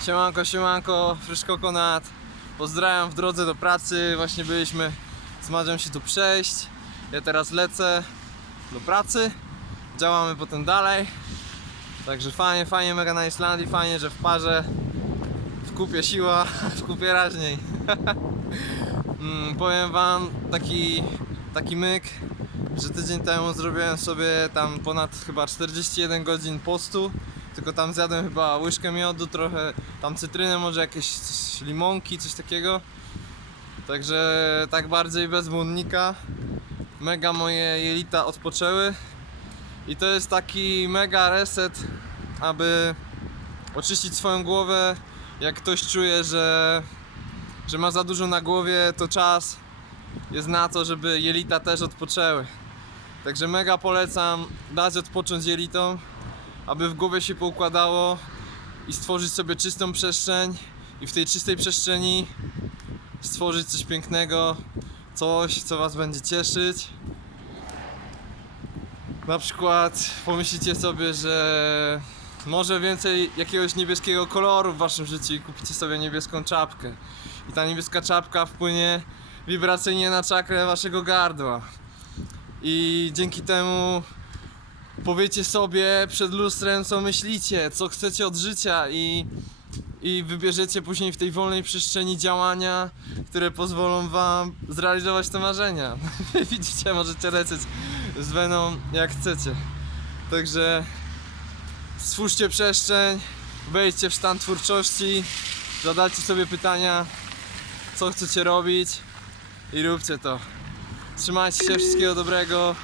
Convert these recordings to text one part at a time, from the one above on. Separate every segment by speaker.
Speaker 1: Siemanko, siemanko, Fryszko Konat. Pozdrawiam w drodze do pracy. Właśnie byliśmy z Madzią się tu przejść. Ja teraz lecę do pracy. Działamy potem dalej. Także fajnie, fajnie, mega na Islandii, fajnie, że w parze. W kupie siła, w kupie raźniej. mm, powiem wam taki, taki myk, że tydzień temu zrobiłem sobie tam ponad chyba 41 godzin postu. Tylko tam zjadłem chyba łyżkę miodu, trochę tam cytrynę, może jakieś coś, limonki, coś takiego. Także tak bardziej bez błonnika. Mega moje jelita odpoczęły. I to jest taki mega reset, aby oczyścić swoją głowę. Jak ktoś czuje, że, że ma za dużo na głowie, to czas jest na to, żeby jelita też odpoczęły. Także mega polecam dać odpocząć jelitom, aby w głowie się poukładało i stworzyć sobie czystą przestrzeń i w tej czystej przestrzeni stworzyć coś pięknego, coś, co Was będzie cieszyć. Na przykład pomyślicie sobie, że może więcej jakiegoś niebieskiego koloru w Waszym życiu i kupicie sobie niebieską czapkę. I ta niebieska czapka wpłynie wibracyjnie na czakrę Waszego gardła. I dzięki temu powiecie sobie przed lustrem, co myślicie, co chcecie od życia i, i wybierzecie później w tej wolnej przestrzeni działania, które pozwolą wam zrealizować te marzenia. Widzicie, możecie lecieć z Veną jak chcecie. Także stwórzcie przestrzeń, wejdźcie w stan twórczości, zadajcie sobie pytania, co chcecie robić i róbcie to. Trzymajcie się, wszystkiego dobrego.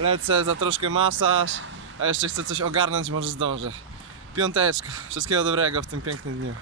Speaker 1: Lecę za troszkę masaż, a jeszcze chcę coś ogarnąć, może zdążę. Piąteczka, wszystkiego dobrego w tym pięknym dniu.